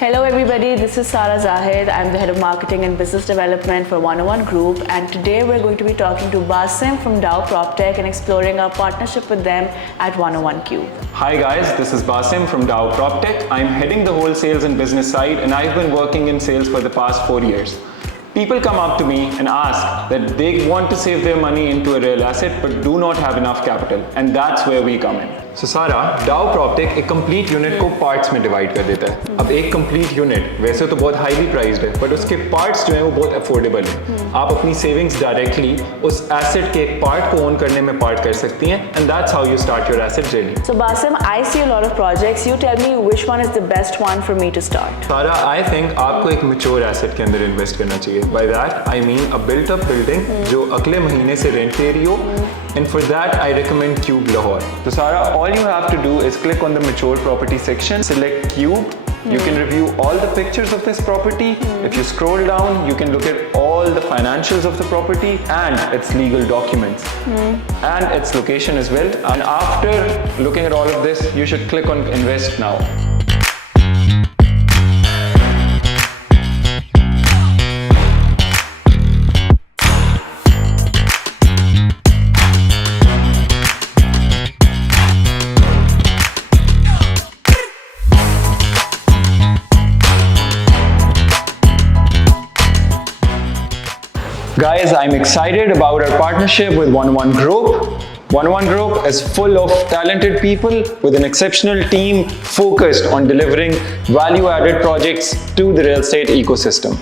Hello everybody, this is Sara Zahid. I'm the head of marketing and business development for 101 Group, and today we're going to be talking to Basim from Dao Proptech and exploring our partnership with them at 101 Qube. Hi guys, this is Basim from Dao Proptech. I'm heading the whole sales and business side, and I've been working in sales for the past 4 years. People come up to me and ask that they want to save their money into a real asset but do not have enough capital, and that's where we come in. So सारा Dao Proptech एक complete unit को parts में divide कर देता है. अब एक complete unit वैसे तो बहुत highly priced है, but उसके parts जो हैं वो बहुत affordable हैं. आप अपनी savings directly उस asset के एक part को own करने में part कर सकती हैं, and that's how you start your asset journey. So Basim, I see a lot of projects. You tell me which one is the best one for me to start. सारा, I think आपको एक mature asset के अंदर invest करना चाहिए. By that I mean a built-up building जो अगले महीने से rent दे रही हो, and for that I recommend Qube Lahore. So Sara, all you have to do is click on the mature property section, select Qube. You can review all the pictures of this property. If you scroll down, you can look at all the financials of the property and its legal documents and its location as well. And after looking at all of this, you should click on invest now. Guys, I'm excited about our partnership with 101 Group. 101 Group is full of talented people with an exceptional team focused on delivering value-added projects to the real estate ecosystem.